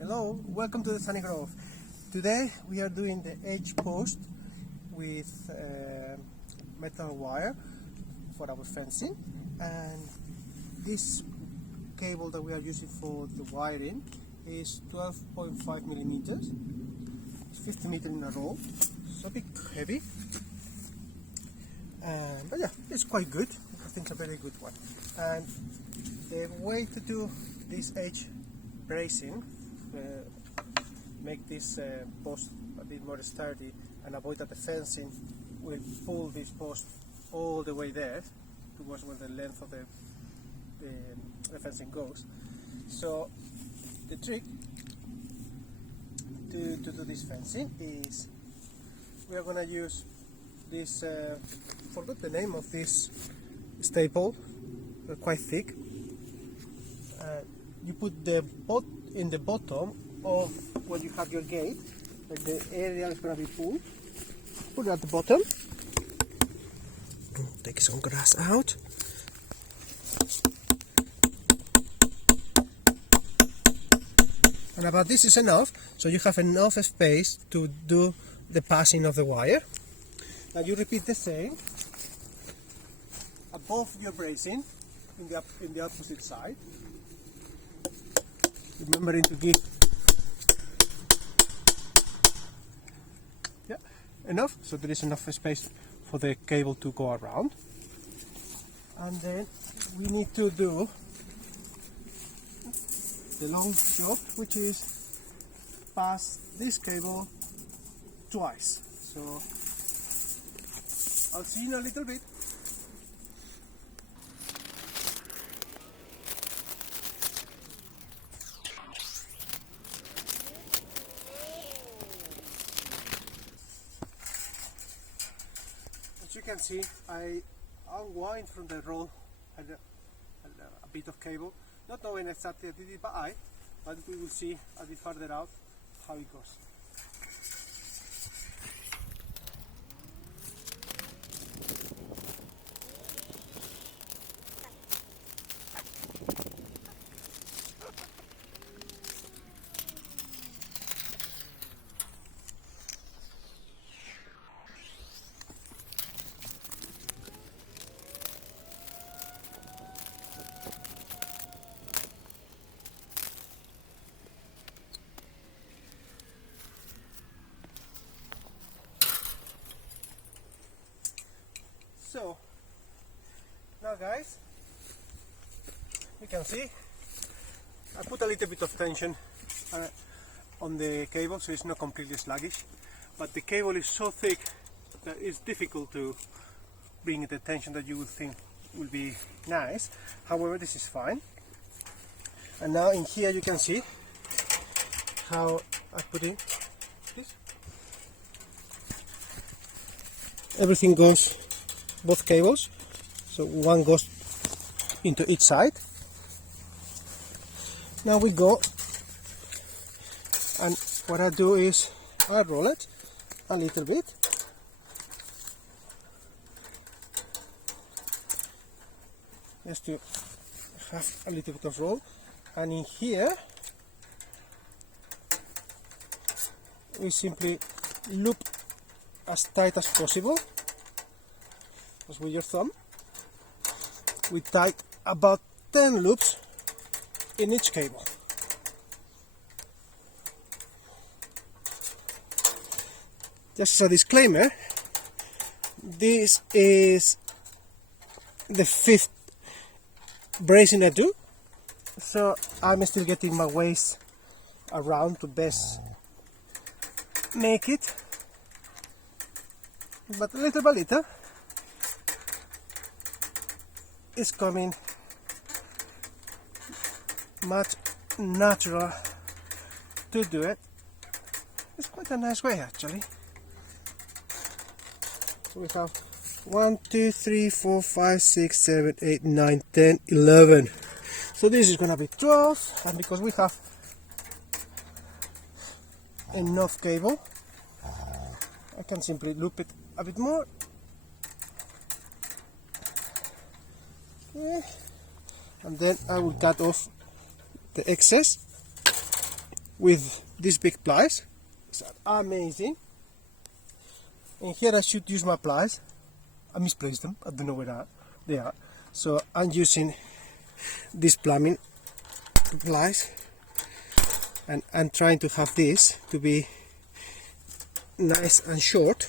Hello, welcome to the Sunny Grove. Today we are doing the edge post with metal wire for our fencing, and this cable that we are using for the wiring is 12.5 millimeters, 50 meters in a roll, so a bit heavy, but yeah, it's quite good. I think it's a very good one. And the way to do this edge bracing, make this post a bit more sturdy and avoid that the fencing will pull this post all the way there towards where the length of the fencing goes. So the trick to do this fencing is we are going to use this, forgot the name of this staple, quite thick. You put the in the bottom of where you have your gate, like the area is going to be pulled. Put it at the bottom. Take some grass out. And about this is enough, so you have enough space to do the passing of the wire. Now you repeat the same above your bracing in the opposite side. Remembering to give enough, so there is enough space for the cable to go around. And then we need to do the long job, which is pass this cable twice. So I'll see you in a little bit. As you can see, I unwind from the roll a bit of cable, not knowing exactly how I did it by eye, but we will see a bit further out how it goes. So now guys, you can see I put a little bit of tension on the cable, so it's not completely sluggish, but the cable is so thick that it's difficult to bring the tension that you would think will be nice. However, this is fine. And now in here you can see how I put in this. Everything goes, both cables, so one goes into each side. Now we go, and what I do is I roll it a little bit, just to have a little bit of roll, and in here we simply loop as tight as possible. With your thumb, we tie about 10 loops in each cable. Just as a disclaimer, this is the 5th bracing I do, so I'm still getting my ways around to best make it, but little by little is coming much natural to do it. It's quite a nice way actually. So we have 1, 2, 3, 4, 5, 6, 7, 8, 9, 10, 11. So this is gonna be 12, and because we have enough cable, I can simply loop it a bit more. And then I will cut off the excess with these big pliers. It's amazing. And here I should use my pliers. I misplaced them, I don't know where they are. So I'm using these plumbing pliers, and I'm trying to have this to be nice and short,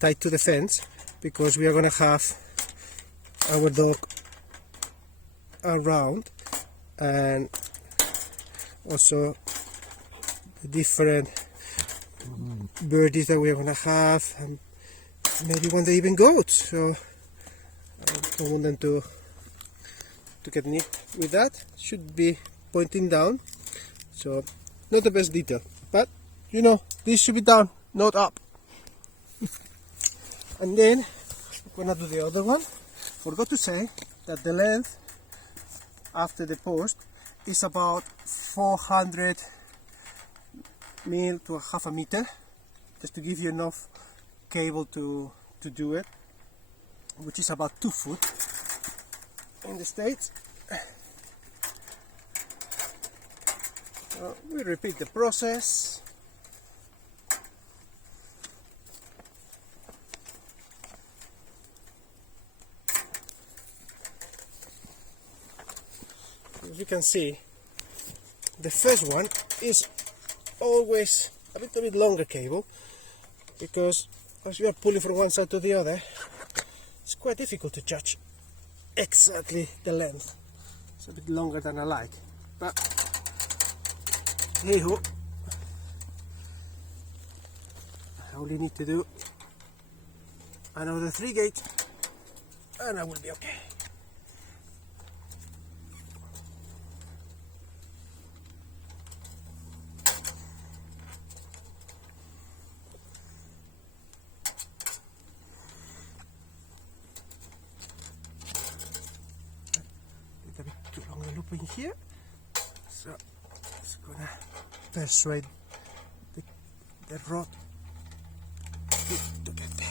tied to the fence, because we are going to have our dog around, and also the different birdies that we are going to have, and maybe one day even goats. So I don't want them to get near with that. Should be pointing down, so not the best detail, but you know, this should be down, not up. And then I'm gonna do the other one. Forgot to say that the length after the post is about 400 mil to a half a meter, just to give you enough cable to do it, which is about 2 foot in the States. So we repeat the process. As you can see, the first one is always a little bit longer cable, because as you are pulling from one side to the other, it's quite difficult to judge exactly the length. It's a bit longer than I like, but hey ho, I only need to do another 3 gauge and I will be okay. A bit too long a loop in here, so it's gonna persuade the rod to get there.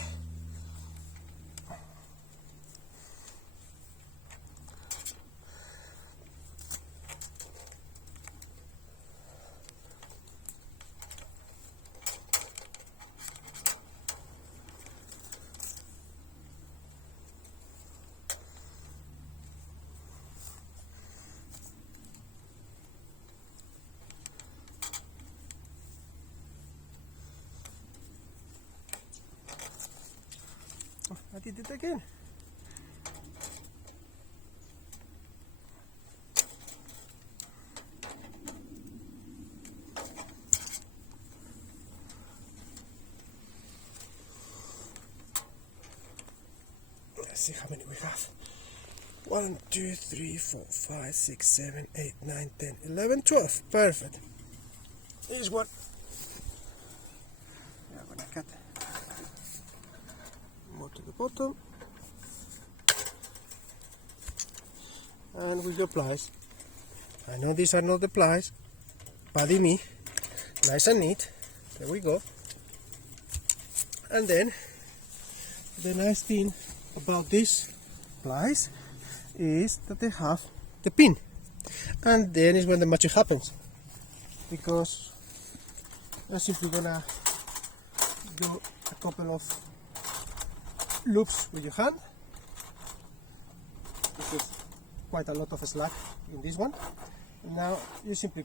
I did it again. Let's see how many we have. 1, 2, 3, 4, 5, 6, 7, 8, 9, 10, 11, 12. Perfect. This one. I'm gonna cut more to the bottom, and with your pliers. I know these are not the pliers, pardon me, nice and neat. There we go. And then the nice thing about these pliers is that they have the pin, and then is when the magic happens, because you're simply gonna do a couple of loops with your hand. This is quite a lot of slack in this one. And now you simply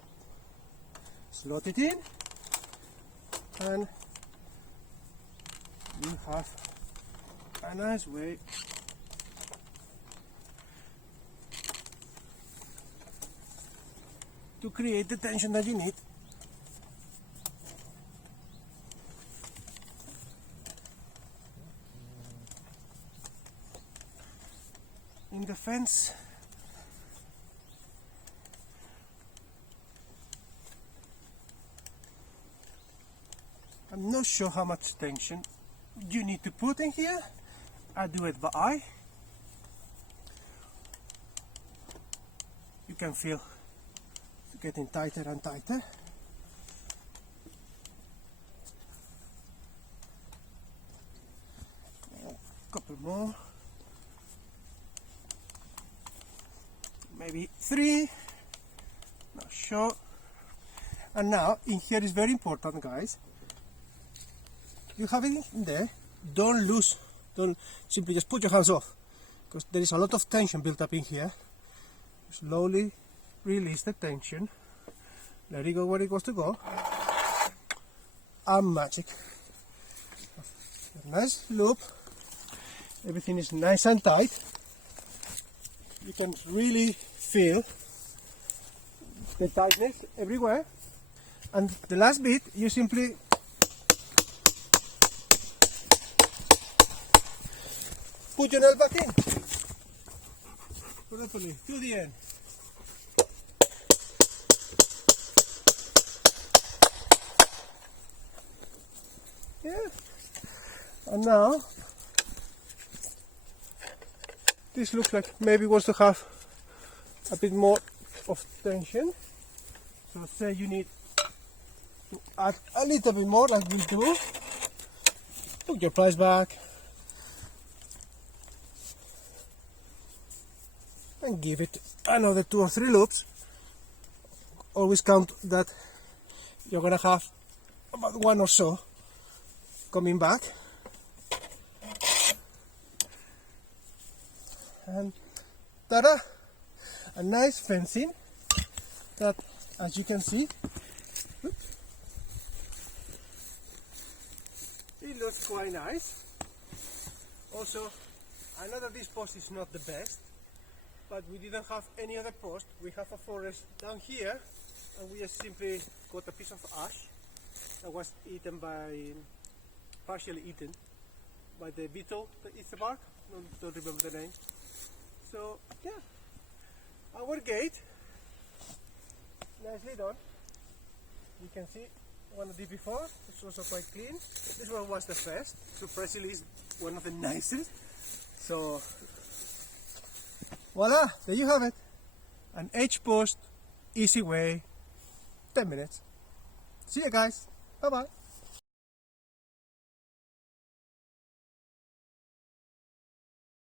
slot it in, and you have a nice way to create the tension that you need. In the fence, I'm not sure how much tension you need to put in here. I do it by eye. You can feel it's getting tighter and tighter. A couple more. Maybe 3, not sure. And now in here is very important, guys. You have it in there. Don't lose. Don't simply just put your hands off, because there is a lot of tension built up in here. Slowly release the tension. Let it go where it goes to go. And magic. A nice loop. Everything is nice and tight. You can really feel the tightness everywhere. And the last bit, you simply put your nail back in. Carefully, to the end. Yeah. And now, this looks like maybe wants to have a bit more of tension. So say you need to add a little bit more, like we do. Put your pliers back and give it another 2 or 3 loops. Always count that you're gonna have about 1 or so coming back. And ta-da! A nice fencing that, as you can see, it looks quite nice. Also, I know that this post is not the best, but we didn't have any other post. We have a forest down here, and we just simply got a piece of ash that was partially eaten by the beetle that eats the bark. Don't remember the name. So yeah, our gate, nicely done. You can see one I did before, it's also quite clean. This one was the first, surprisingly is one of the nicest. So voila, there you have it. An H-post, easy way, 10 minutes. See you guys, bye bye.